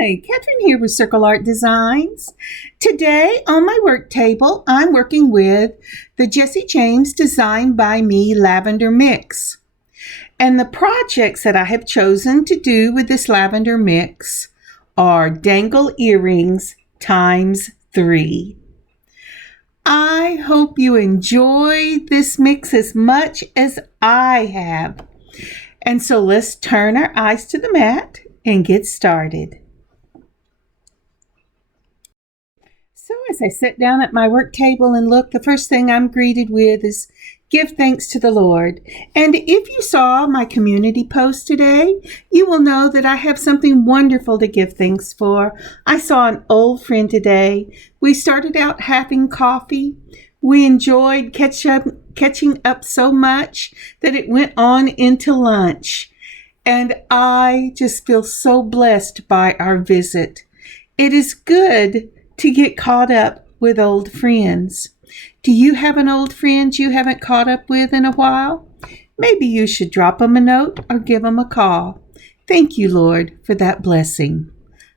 Hi, Kathryn here with Circle Art Designs. Today on my work table, I'm working with the Jesse James Design by Me Lavender Mix. And the projects that I have chosen to do with this lavender mix are dangle earrings times 3. I hope you enjoy this mix as much as I have. And so let's turn our eyes to the mat and get started. So as I sit down at my work table and look, the first thing I'm greeted with is give thanks to the Lord. And if you saw my community post today, you will know that I have something wonderful to give thanks for. I saw an old friend today. We started out having coffee. We enjoyed catching up so much that it went on into lunch. And I just feel so blessed by our visit. It is good to get caught up with old friends. Do you have an old friend you haven't caught up with in a while? Maybe you should drop them a note or give them a call. Thank you, Lord, for that blessing.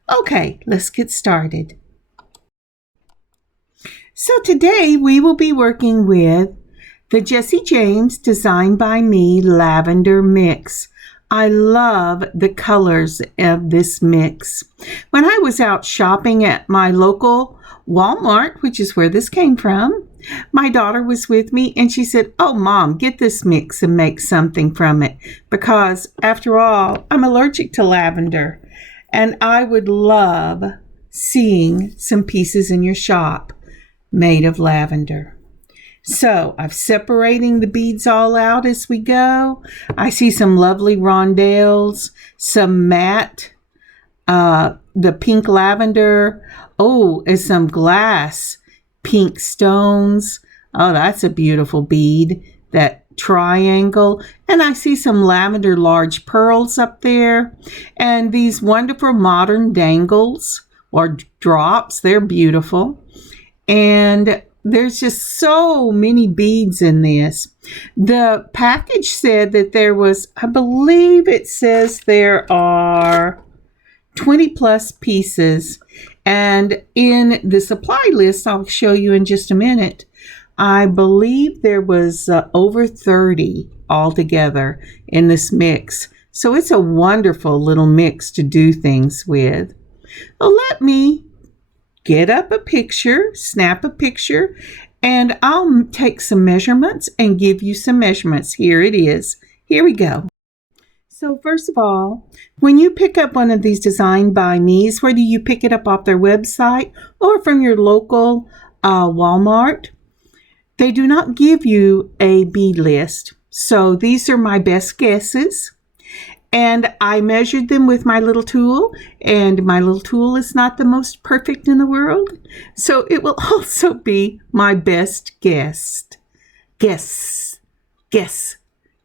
Okay, let's get started. So today we will be working with the Jesse James Design by Me Lavender Mix. I love the colors of this mix. When I was out shopping at my local Walmart, which is where this came from, my daughter was with me and she said, "Oh, Mom, get this mix and make something from it." Because after all, I'm allergic to lavender and I would love seeing some pieces in your shop made of lavender. So I'm separating the beads all out as we go. I see some lovely rondelles, some matte, the pink lavender. Oh, and some glass pink stones. Oh, that's a beautiful bead, that triangle. And I see some lavender large pearls up there. And these wonderful modern dangles or drops. They're beautiful. And there's just so many beads in this. The package said that there was, I believe it says there are 20 plus pieces. And in the supply list, I'll show you in just a minute, I believe there was over 30 altogether in this mix. So it's a wonderful little mix to do things with. Well, let me get up a picture, snap a picture, and I'll take some measurements and give you some measurements. Here it is. Here we go. So first of all, when you pick up one of these Design by Me's, whether you pick it up off their website or from your local Walmart, they do not give you a bead list. So these are my best guesses. And I measured them with my little tool, and my little tool is not the most perfect in the world. So it will also be my best guess. Guess.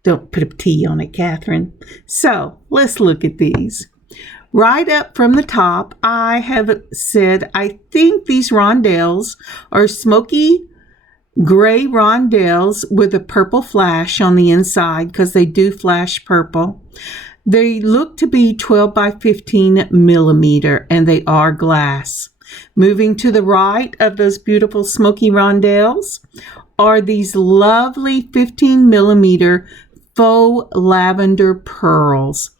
Don't put a T on it, Kathryn. So let's look at these. Right up from the top, I have said, I think these rondelles are smoky gray rondelles with a purple flash on the inside because they do flash purple. They look to be 12 by 15 millimeter, and they are glass. Moving to the right of those beautiful smoky rondelles are these lovely 15 millimeter faux lavender pearls.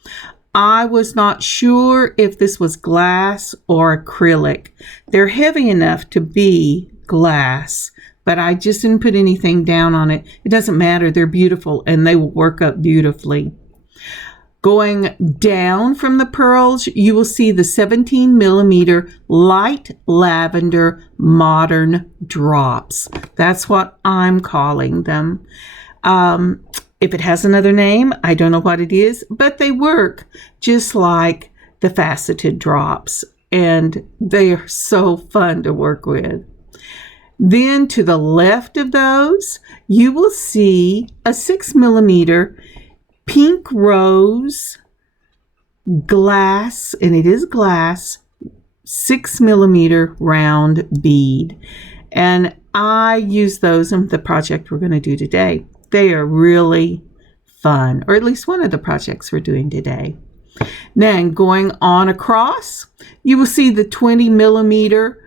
I was not sure if this was glass or acrylic. They're heavy enough to be glass, but I just didn't put anything down on it. It doesn't matter. They're beautiful, and they will work up beautifully. Going down from the pearls, you will see the 17 millimeter light lavender modern drops. That's what I'm calling them. If it has another name, I don't know what it is, but they work just like the faceted drops, and they are so fun to work with. Then to the left of those, you will see a 6 millimeter pink rose glass, and it is glass, 6 millimeter round bead. And I use those in the project we're going to do today. They are really fun, or at least one of the projects we're doing today. Then going on across, you will see the 20 millimeter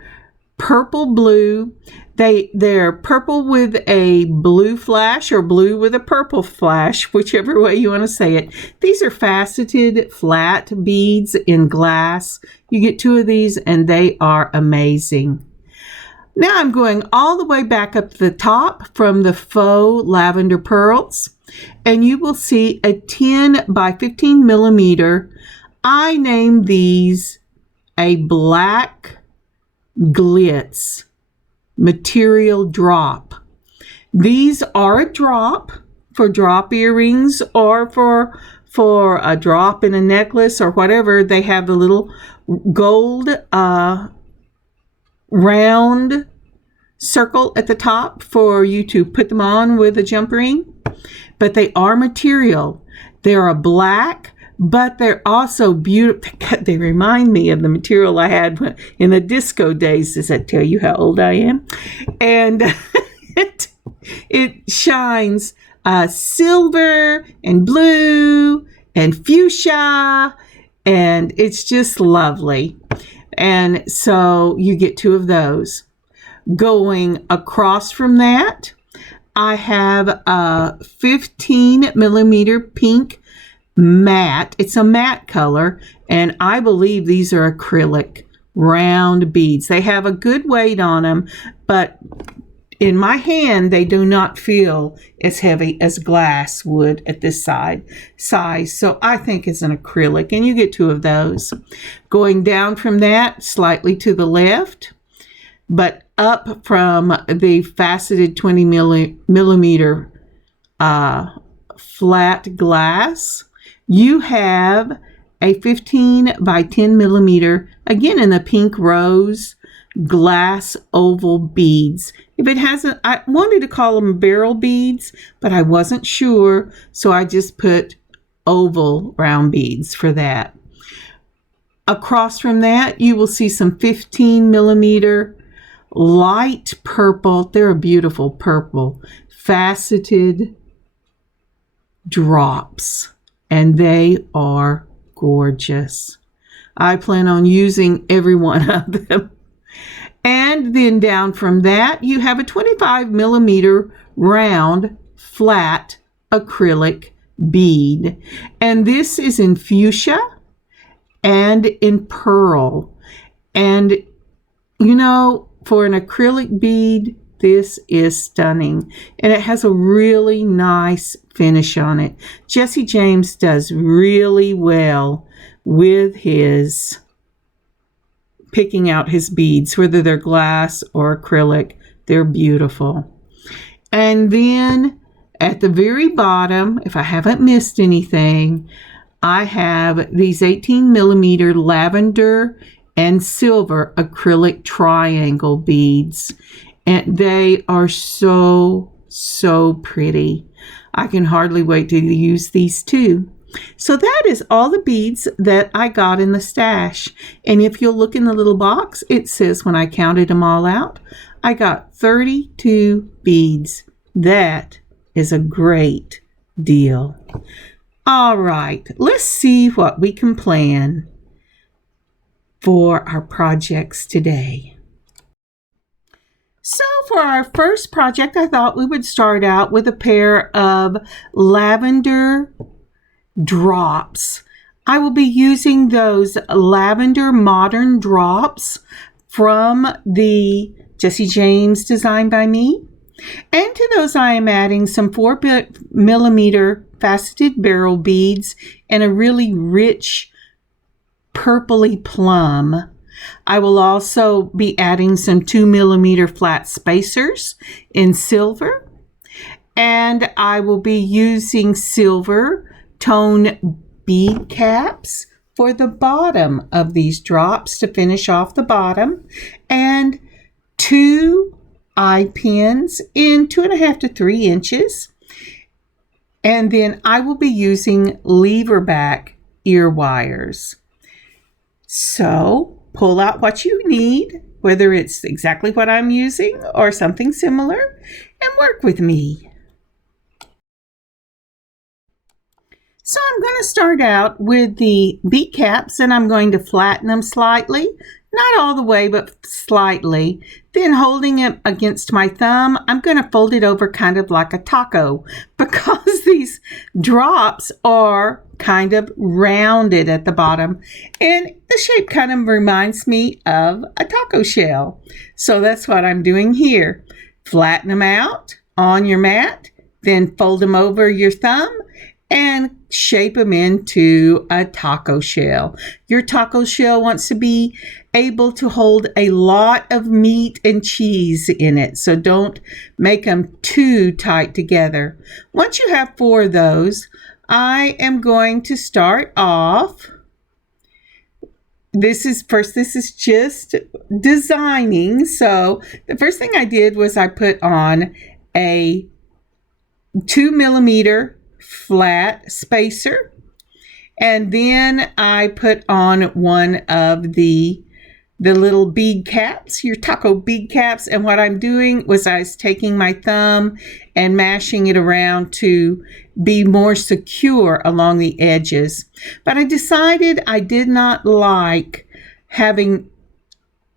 purple blue. They're purple with a blue flash or blue with a purple flash, whichever way you want to say it. These are faceted flat beads in glass. You get 2 of these and they are amazing. Now I'm going all the way back up to the top from the faux lavender pearls, and you will see a 10 by 15 millimeter. I named these a black glitz material drop. These are a drop for drop earrings or for a drop in a necklace or whatever. They have the little gold round circle at the top for you to put them on with a jump ring. But they are material. They're a black, but they're also beautiful. They remind me of the material I had in the disco days. Does that tell you how old I am? And it shines silver and blue and fuchsia, and it's just lovely. And so you get 2 of those. Going across from that, I have a 15 millimeter pink matte. It's a matte color, and I believe these are acrylic round beads. They have a good weight on them, but in my hand they do not feel as heavy as glass would at this size. So I think it's an acrylic, and you get 2 of those. Going down from that slightly to the left, but up from the faceted 20 millimeter flat glass, you have a 15 by 10 millimeter, again in the pink rose, glass oval beads. If it hasn't, I wanted to call them barrel beads, but I wasn't sure, so I just put oval round beads for that. Across from that, you will see some 15 millimeter light purple. They're a beautiful purple, faceted drops, and they are gorgeous. I plan on using every one of them. And then down from that, you have a 25 millimeter round flat acrylic bead. And this is in fuchsia and in pearl. And you know, for an acrylic bead, this is stunning. And it has a really nice finish on it. Jesse James does really well with his picking out his beads, whether they're glass or acrylic. They're beautiful. And then at the very bottom, if I haven't missed anything, I have these 18 millimeter lavender and silver acrylic triangle beads. And they are so pretty. I can hardly wait to use these too. So that is all the beads that I got in the stash. And if you'll look in the little box, it says when I counted them all out, I got 32 beads. That is a great deal. All right, let's see what we can plan for our projects today. So for our first project, I thought we would start out with a pair of lavender drops. I will be using those lavender modern drops from the Jesse James Design by Me. And to those I am adding some 4 millimeter faceted barrel beads and a really rich purpley plum. I will also be adding some 2 millimeter flat spacers in silver. And I will be using silver tone bead caps for the bottom of these drops to finish off the bottom, and 2 eye pins in 2.5 to 3 inches. And then I will be using lever back ear wires. So pull out what you need, whether it's exactly what I'm using or something similar, and work with me. So I'm going to start out with the bead caps, and I'm going to flatten them slightly, not all the way, but slightly. Then holding it against my thumb, I'm going to fold it over kind of like a taco because these drops are kind of rounded at the bottom, and the shape kind of reminds me of a taco shell. So that's what I'm doing here. Flatten them out on your mat, then fold them over your thumb and shape them into a taco shell. Your taco shell wants to be able to hold a lot of meat and cheese in it, so don't make them too tight together. Once you have 4 of those, I am going to start off. This is just designing. So the first thing I did was I put on a 2mm flat spacer, and then I put on one of the little bead caps, your taco bead caps. And what I'm doing was I was taking my thumb and mashing it around to be more secure along the edges. But I decided I did not like having,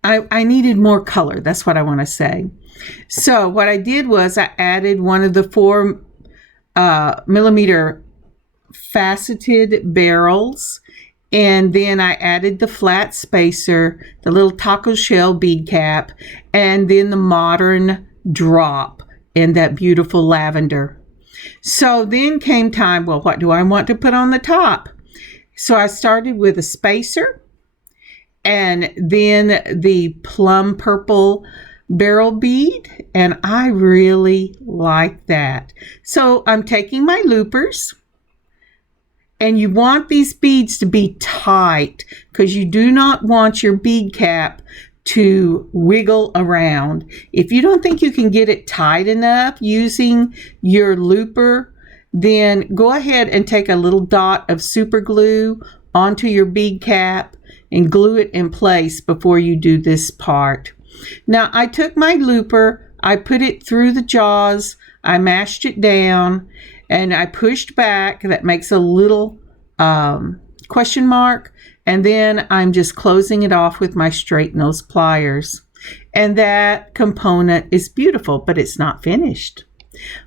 I needed more color. That's what I want to say. So what I did was I added one of the 4mm faceted barrels, and then I added the flat spacer, the little taco shell bead cap, and then the modern drop in that beautiful lavender. So then came time, well, what do I want to put on the top? So I started with a spacer, and then the plum purple barrel bead, and I really like that. So I'm taking my loopers, and you want these beads to be tight because you do not want your bead cap to wiggle around. If you don't think you can get it tight enough using your looper, then go ahead and take a little dot of super glue onto your bead cap and glue it in place before you do this part. Now I took my looper, I put it through the jaws, I mashed it down, and I pushed back. That makes a little question mark, and then I'm just closing it off with my straight nose pliers. And that component is beautiful, but it's not finished.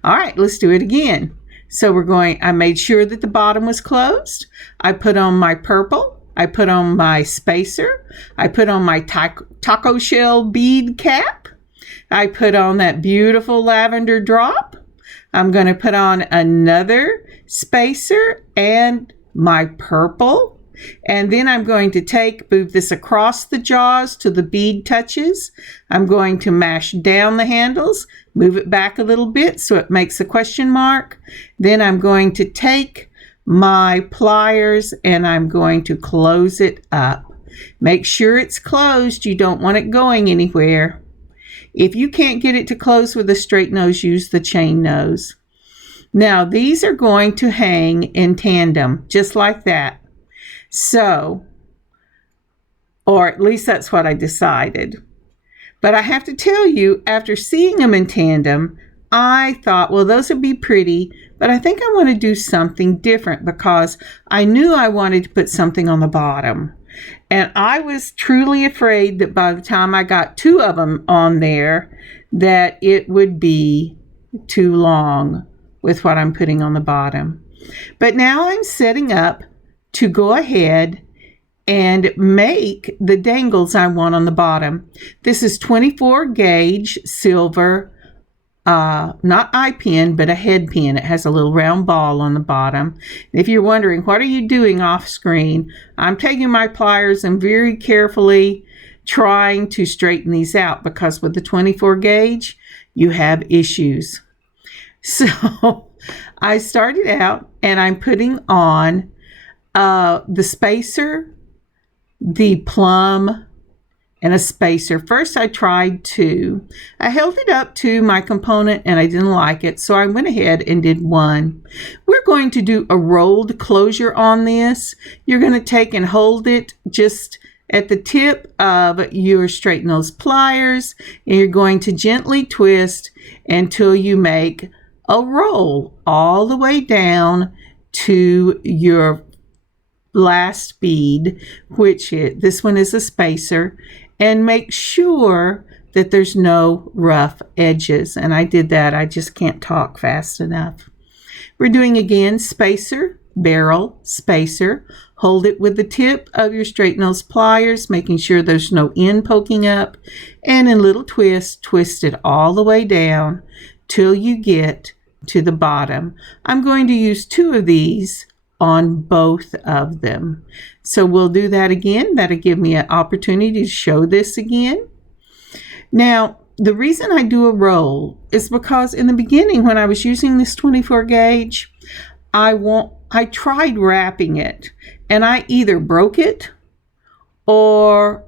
All right, let's do it again. So I made sure that the bottom was closed. I put on my purple, I put on my spacer, I put on my taco shell bead cap, I put on that beautiful lavender drop. I'm going to put on another spacer and my purple, and then I'm going to move this across the jaws to the bead touches. I'm going to mash down the handles, move it back a little bit so it makes a question mark. Then I'm going to take my pliers and I'm going to close it up. Make sure it's closed. You don't want it going anywhere. If you can't get it to close with a straight nose, use the chain nose. Now these are going to hang in tandem, just like that. So, or at least that's what I decided. But I have to tell you, after seeing them in tandem, I thought, well, those would be pretty, but I think I want to do something different because I knew I wanted to put something on the bottom. And I was truly afraid that by the time I got 2 of them on there, that it would be too long with what I'm putting on the bottom. But now I'm setting up to go ahead and make the dangles I want on the bottom. This is 24 gauge silver, not eye pin, but a head pin. It has a little round ball on the bottom. If you're wondering, what are you doing off screen? I'm taking my pliers and very carefully trying to straighten these out because with the 24 gauge, you have issues. So I started out and I'm putting on the spacer, the plum, and a spacer. First I tried 2. I held it up to my component and I didn't like it, so I went ahead and did 1. We're going to do a rolled closure on this. You're going to take and hold it just at the tip of your straight nose pliers, and you're going to gently twist until you make a roll all the way down to your last bead, which this one is a spacer, and make sure that there's no rough edges. And I did that. I just can't talk fast enough. We're doing again spacer, barrel, spacer. Hold it with the tip of your straight nose pliers, making sure there's no end poking up, and in little twists, twist it all the way down till you get to the bottom. I'm going to use 2 of these on both of them. So we'll do that again. That'll give me an opportunity to show this again. Now, the reason I do a roll is because in the beginning when I was using this 24 gauge, I tried wrapping it and I either broke it or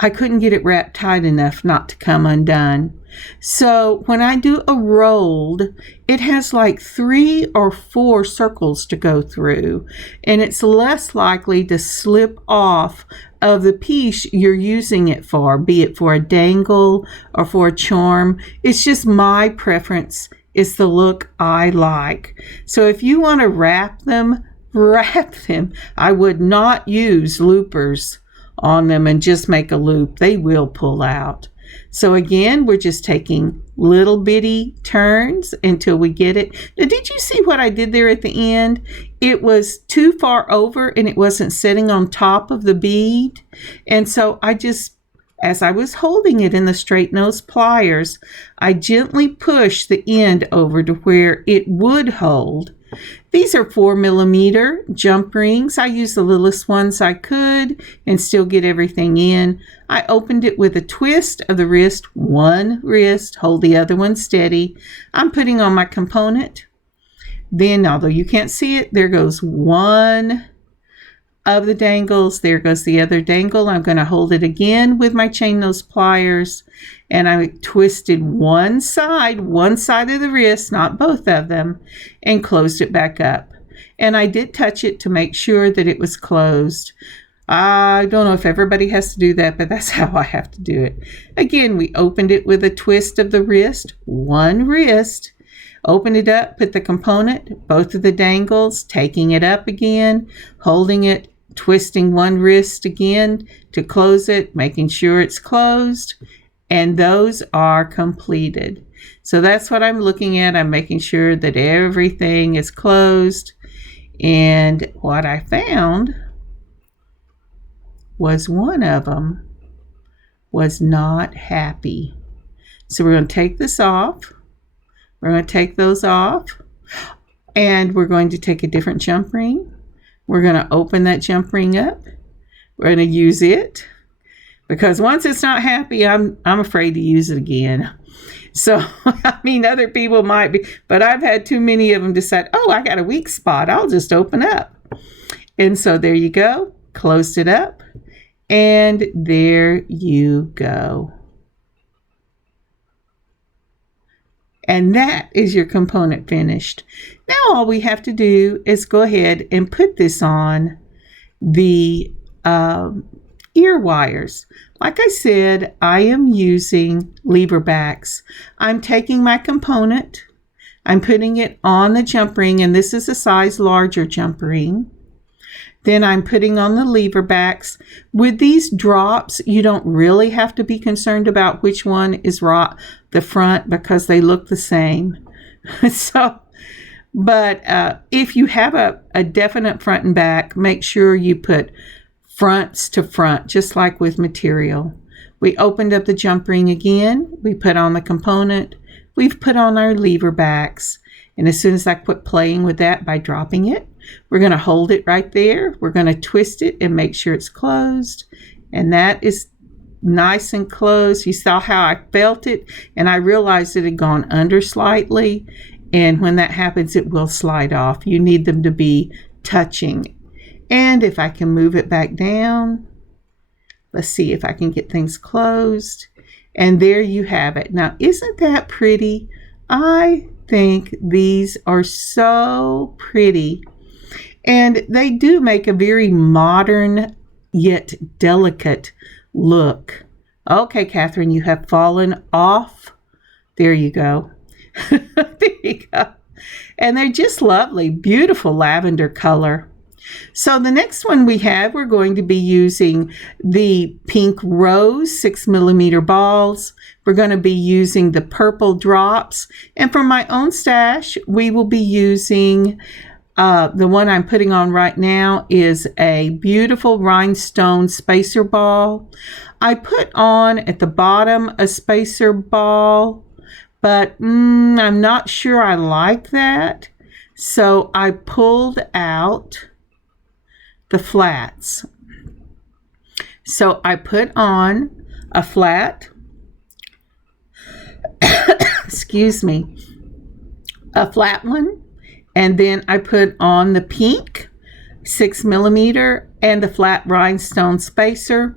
I couldn't get it wrapped tight enough not to come undone. So when I do a rolled, it has like 3 or 4 circles to go through, and it's less likely to slip off of the piece you're using it for, be it for a dangle or for a charm. It's just my preference. It's the look I like. So if you want to wrap them, wrap them. I would not use loopers on them and just make a loop. They will pull out. So again, we're just taking little bitty turns until we get it. Now, did you see what I did there at the end? It was too far over and it wasn't sitting on top of the bead. And so I just, as I was holding it in the straight nose pliers, I gently pushed the end over to where it would hold. These are 4mm jump rings. I used the littlest ones I could and still get everything in. I opened it with a twist of the wrist, one wrist, hold the other one steady. I'm putting on my component. Then, although you can't see it, there goes one of the dangles. There goes the other dangle. I'm going to hold it again with my chain nose pliers, and I twisted one side of the wrist, not both of them, and closed it back up. And I did touch it to make sure that it was closed. I don't know if everybody has to do that, but that's how I have to do it. Again, we opened it with a twist of the wrist, one wrist, open it up, put the component, both of the dangles, taking it up again, holding it, twisting one wrist again to close it, making sure it's closed, and those are completed. So that's what I'm looking at. I'm making sure that everything is closed, and what I found was one of them was not happy. So we're going to take this off. We're going to take those off, and we're going to take a different jump ring. We're going to open that jump ring up. We're going to use it because once it's not happy, I'm afraid to use it again. So, I mean, other people might be, but I've had too many of them decide, oh, I got a weak spot. I'll just open up. And so there you go. Closed it up. And there you go. And that is your component finished. Now all we have to do is go ahead and put this on the ear wires. Like I said, I am using lever backs. I'm taking my component, I'm putting it on the jump ring, and this is a size larger jump ring. Then I'm putting on the lever backs. With these drops, you don't really have to be concerned about which one is the front because they look the same. But if you have a definite front and back, make sure you put fronts to front, just like with material. We opened up the jump ring again. We put on the component. We've put on our lever backs. And as soon as I quit playing with that by dropping it, we're going to hold it right there. We're going to twist it and make sure it's closed. And that is nice and closed. You saw how I felt it, and I realized it had gone under slightly. And when that happens, it will slide off. You need them to be touching. And if I can move it back down, let's see if I can get things closed. And there you have it. Now, isn't that pretty? I think these are so pretty. And they do make a very modern yet delicate look. Okay, Kathryn, you have fallen off. There you go. There you go. And they're just lovely, beautiful lavender color. So the next one we're going to be using the pink rose 6mm balls. We're going to be using the purple drops. And for my own stash, we will be using the one I'm putting on right now is a beautiful rhinestone spacer ball. I put on at the bottom a spacer ball, but I'm not sure I like that. So I pulled out the flats. So I put on a flat, excuse me, a flat one, and then I put on the pink 6mm and the flat rhinestone spacer.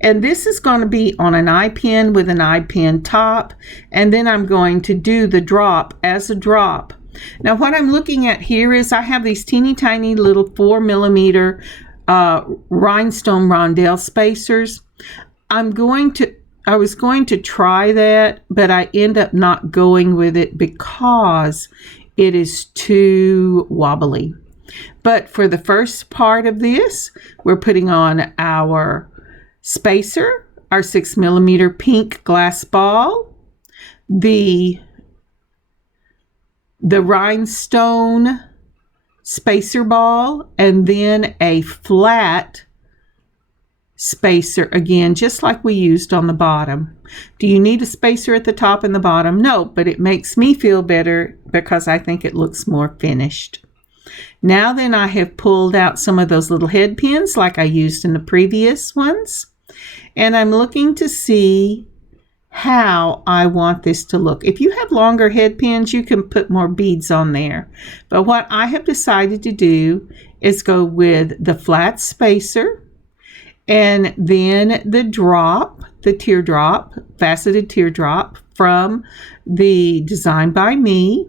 And this is going to be on an eye pin with an eye pin top, and then I'm going to do the drop as a drop. Now what I'm looking at here is I have these teeny tiny little 4mm rhinestone rondelle spacers. I was going to try that, but I end up not going with it because it is too wobbly. But for the first part of this, we're putting on our spacer, our 6mm pink glass ball, the rhinestone spacer ball, and then a flat spacer again, just like we used on the bottom. Do you need a spacer at the top and the bottom? No, but it makes me feel better because I think it looks more finished. Now then, I have pulled out some of those little head pins like I used in the previous ones, and I'm looking to see how I want this to look. If you have longer head pins, you can put more beads on there. But what I have decided to do is go with the flat spacer and then the drop, the teardrop, faceted teardrop from the Design by Me.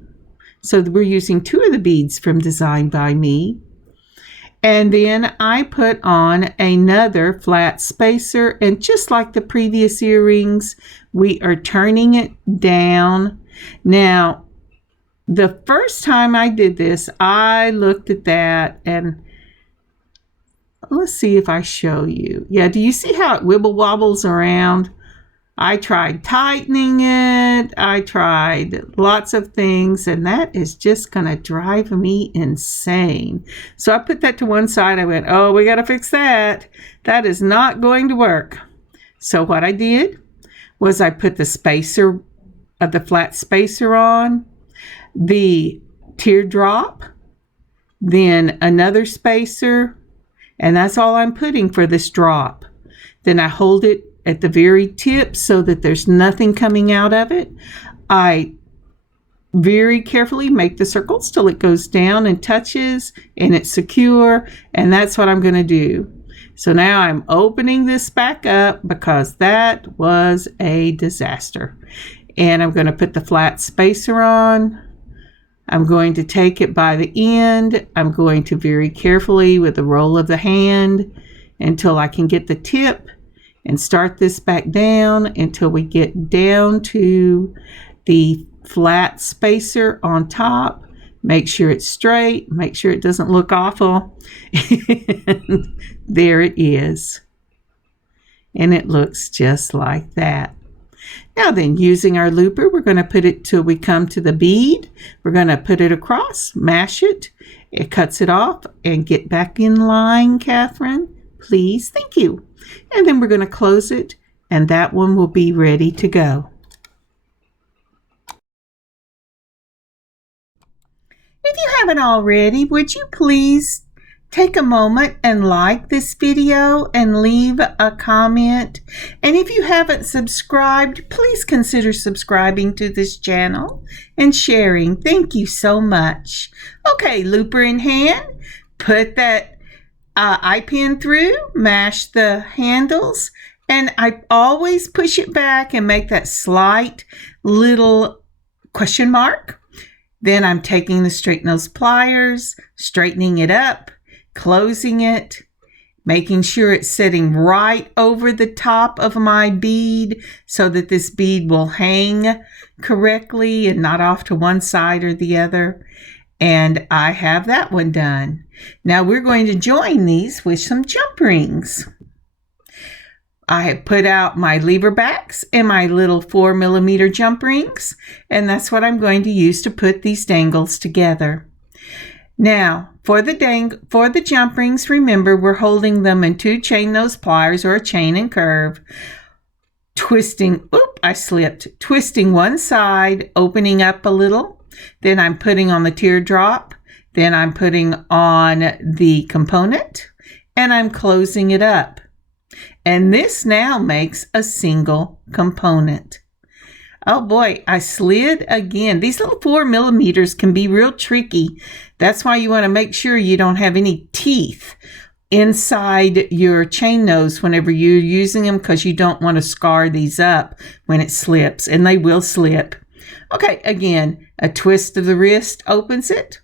So we're using 2 of the beads from Design by Me. And then I put on another flat spacer, and just like the previous earrings, we are turning it down. Now, the first time I did this, I looked at that, and let's see if I show you. Yeah, do you see how it wibble wobbles around? I tried tightening it. I tried lots of things, and that is just going to drive me insane. So I put that to one side. I went, oh, we got to fix that. That is not going to work. So what I did was I put the spacer of the flat spacer on, the teardrop, then another spacer, and that's all I'm putting for this drop. Then I hold it at the very tip so that there's nothing coming out of it. I very carefully make the circles till it goes down and touches and it's secure, and that's what I'm going to do. So now I'm opening this back up because that was a disaster. And I'm going to put the flat spacer on. I'm going to take it by the end. I'm going to very carefully with the roll of the hand until I can get the tip, and start this back down until we get down to the flat spacer on top. Make sure it's straight. Make sure it doesn't look awful. And there it is. And it looks just like that. Now then, using our looper, we're going to put it till we come to the bead. We're going to put it across, mash it. It cuts it off, and get back in line, Kathryn. Please, thank you. And then we're going to close it, and that one will be ready to go. If you haven't already, would you please take a moment and like this video and leave a comment? And if you haven't subscribed, please consider subscribing to this channel and sharing. Thank you so much. Okay, looper in hand, put that eye pin through, mash the handles, and I always push it back and make that slight little question mark. Then I'm taking the straight nose pliers, straightening it up, closing it, making sure it's sitting right over the top of my bead so that this bead will hang correctly and not off to one side or the other. And I have that one done. Now we're going to join these with some jump rings. I have put out my lever backs and my little 4mm jump rings, and that's what I'm going to use to put these dangles together. Now, for the jump rings, remember we're holding them in 2 chain nose pliers or a chain and curve, twisting one side, opening up a little, then I'm putting on the teardrop, then I'm putting on the component, and I'm closing it up. And this now makes a single component. Oh boy, I slid again. These little 4mm can be real tricky. That's why you want to make sure you don't have any teeth inside your chain nose whenever you're using them, because you don't want to scar these up when it slips, and they will slip. Okay, again, a twist of the wrist opens it.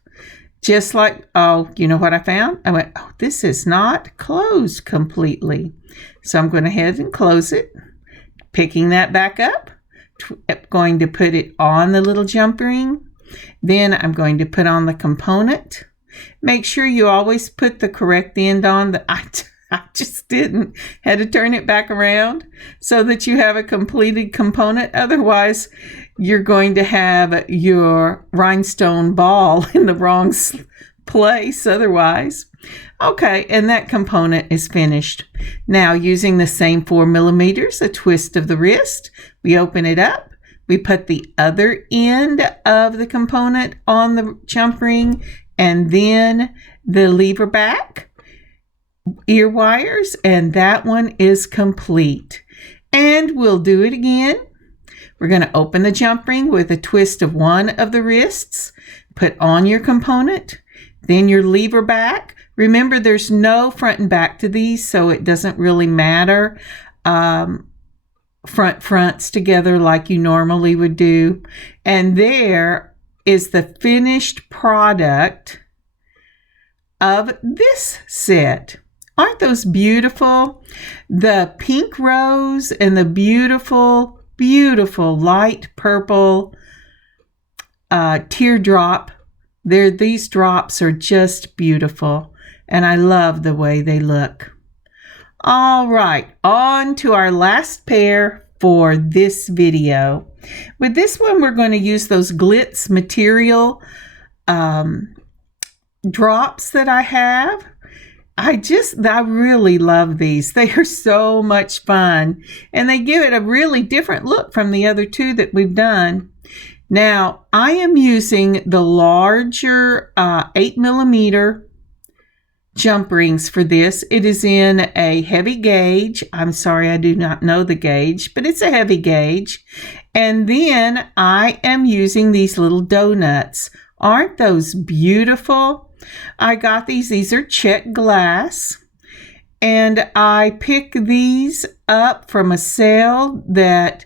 Just like, oh, you know what I found? I went, oh, this is not closed completely. So I'm going ahead and close it, picking that back up. Going to put it on the little jump ring. Then I'm going to put on the component. Make sure you always put the correct end on. I just didn't. Had to turn it back around so that you have a completed component. Otherwise, you're going to have your rhinestone ball in the wrong place otherwise. Okay, and that component is finished. Now, using the same 4mm, a twist of the wrist, we open it up. We put the other end of the component on the jump ring, and then the lever back, ear wires, and that one is complete. And we'll do it again. We're going to open the jump ring with a twist of one of the wrists, put on your component, then your lever back. Remember, there's no front and back to these, so it doesn't really matter. Fronts together like you normally would do. And there is the finished product of this set. Aren't those beautiful? The pink rose and the beautiful, beautiful light purple teardrop. These drops are just beautiful, and I love the way they look. All right, on to our last pair for this video. With this one, we're going to use those glitz material drops that I have. I really love these. They are so much fun, and they give it a really different look from the other two that we've done. Now, I am using the larger 8mm jump rings for this. It is in a heavy gauge. I'm sorry, I do not know the gauge, but it's a heavy gauge. And then I am using these little donuts. Aren't those beautiful? I got these. These are check glass. And I picked these up from a sale that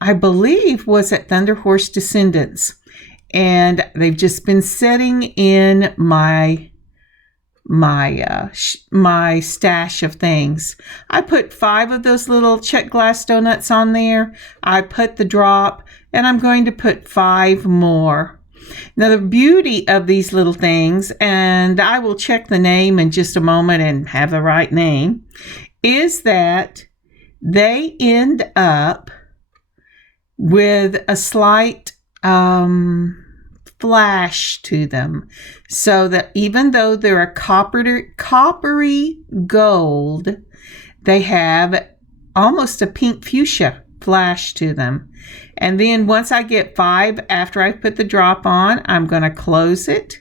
I believe was at Thunder Horse Descendants. And they've just been sitting in my stash of things. I put 5 of those little check glass donuts on there. I put the drop, and I'm going to put 5 more. Now, the beauty of these little things, and I will check the name in just a moment and have the right name, is that they end up with a slight flash to them, so that even though they're a coppery gold, they have almost a pink fuchsia flash to them. And then once I get 5 after I put the drop on, I'm going to close it,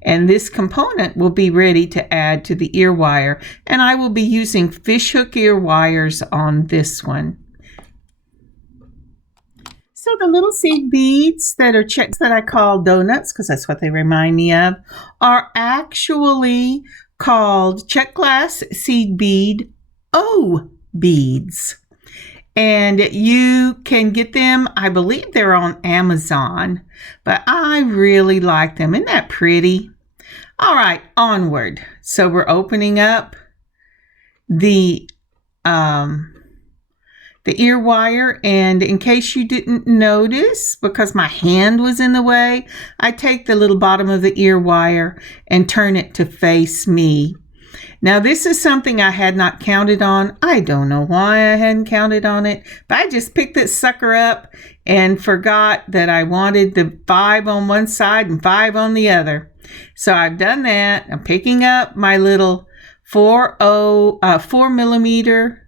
and this component will be ready to add to the ear wire. And I will be using fishhook ear wires on this one. So the little seed beads that are checks that I call donuts, because that's what they remind me of, are actually called check glass seed bead O beads. And you can get them, I believe they're on Amazon, but I really like them. Isn't that pretty? All right, onward. So we're opening up the ear wire, and in case you didn't notice, because my hand was in the way, I take the little bottom of the ear wire and turn it to face me. Now this is something I had not counted on. I don't know why I hadn't counted on it, but I just picked this sucker up and forgot that I wanted the 5 on one side and 5 on the other. So I've done that. I'm picking up my little 4 millimeter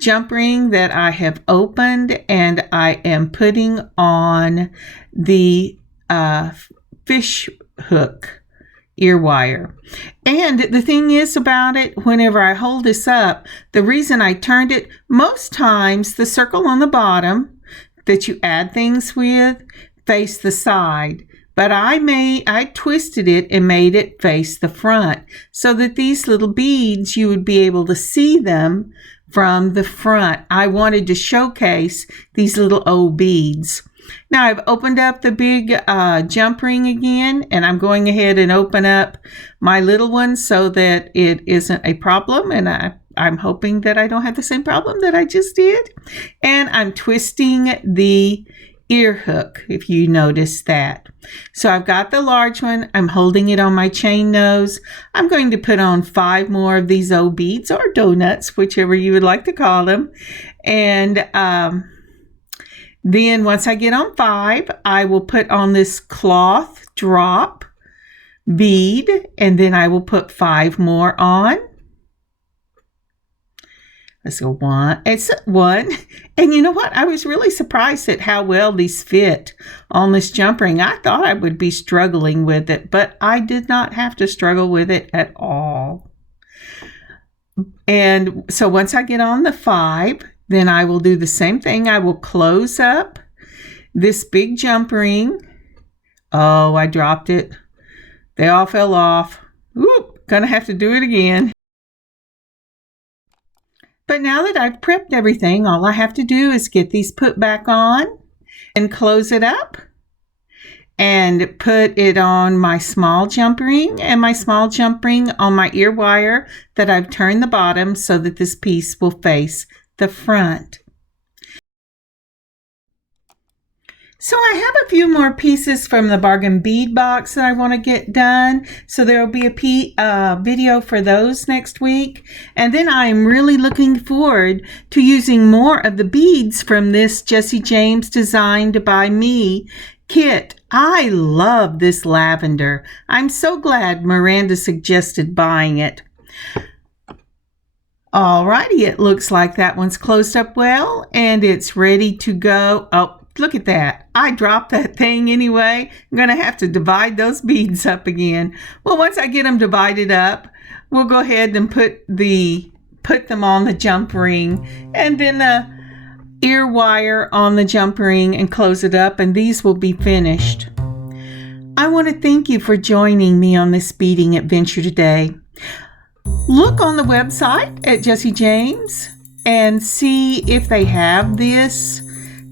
jump ring that I have opened, and I am putting on the fish hook ear wire. And the thing is about it, whenever I hold this up, the reason I turned it, most times the circle on the bottom that you add things with face the side. But I twisted it and made it face the front so that these little beads, you would be able to see them from the front. I wanted to showcase these little old beads. Now I've opened up the big jump ring again, and I'm going ahead and open up my little one so that it isn't a problem, and I'm hoping that I don't have the same problem that I just did. And I'm twisting the ear hook, if you notice that. So I've got the large one. I'm holding it on my chain nose. I'm going to put on 5 more of these old beads, or donuts, whichever you would like to call them. And then once I get on 5, I will put on this cloth drop bead, and then I will put 5 more on. Let's go 1. It's 1. And you know what? I was really surprised at how well these fit on this jump ring. I thought I would be struggling with it, but I did not have to struggle with it at all. And so once I get on the 5, then I will do the same thing. I will close up this big jump ring. Oh, I dropped it. They all fell off. Oop, gonna have to do it again. But now that I've prepped everything, all I have to do is get these put back on and close it up and put it on my small jump ring and my small jump ring on my ear wire that I've turned the bottom so that this piece will face the front. So I have a few more pieces from the bargain bead box that I want to get done. So there will be a video for those next week. And then I'm really looking forward to using more of the beads from this Jesse James Designed by Me kit. I love this lavender. I'm so glad Miranda suggested buying it. Alrighty, it looks like that one's closed up well and it's ready to go. Oh, look at that. I dropped that thing anyway. I'm going to have to divide those beads up again. Well, once I get them divided up, we'll go ahead and put them on the jump ring and then the ear wire on the jump ring and close it up, and these will be finished. I want to thank you for joining me on this beading adventure today. Look on the website at Jesse James and see if they have this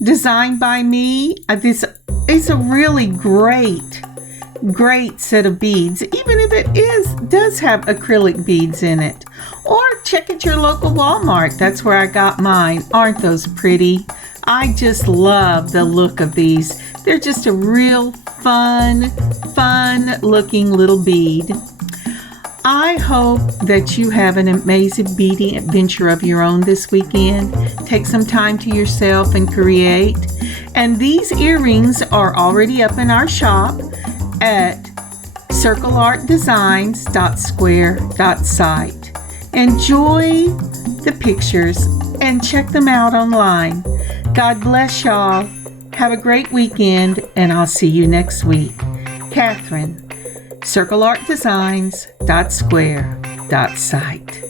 Designed by Me. This is a really great set of beads, even if it does have acrylic beads in it. Or check at your local Walmart. That's where I got mine. Aren't those pretty? I just love the look of these. They're just a real fun looking little bead. I hope that you have an amazing beading adventure of your own this weekend. Take some time to yourself and create. And these earrings are already up in our shop at circleartdesigns.square.site. Enjoy the pictures and check them out online. God bless y'all. Have a great weekend, and I'll see you next week. Kathryn, circleartdesigns.square.site.